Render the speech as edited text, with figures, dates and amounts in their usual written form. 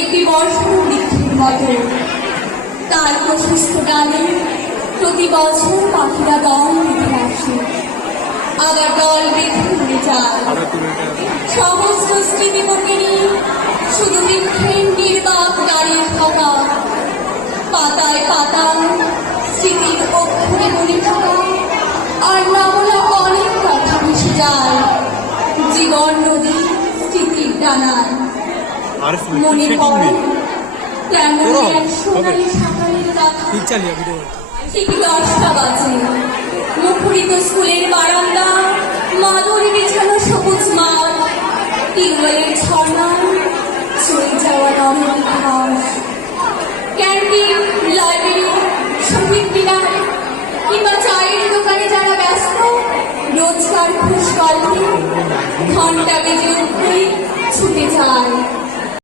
একটি বর্ষণ বৃক্ষের মতো। তার প্রশস্ত ডালে প্রতি বছর পাখিরা দল বেঁধে আসে, আবার দল বেঁধে উড়ে যায়। সমস্ত স্মৃতিমুখে নিয়ে শুধু বৃক্ষের নির্বাক গাড়ির থাকা, পাতায় পাতায় স্মৃতির অক্ষরে মনে থাকা, আর নামলা অনেক কথা ভেসে যায় জীবন নদী স্মৃতির ডানায়। মনে পড়ে তেমন এক সোনালি সকালের কথা। ঠিক 10টা বাজে, মুখরিত স্কুলের বারান্দা, মাদুর বিছানো সবুজ মাঠ, টিউবওয়েলের ঝর্ণায় চলে যাওয়া নরম ঘাস, ক্যান্টিন, লাইব্রেরি, শহীদ মিনার কিংবা চায়ের দোকানে যারা ব্যস্ত, রোজকার খুশ গল্পে ঘন্টা বেজে উঠলেই ছুটে যায়।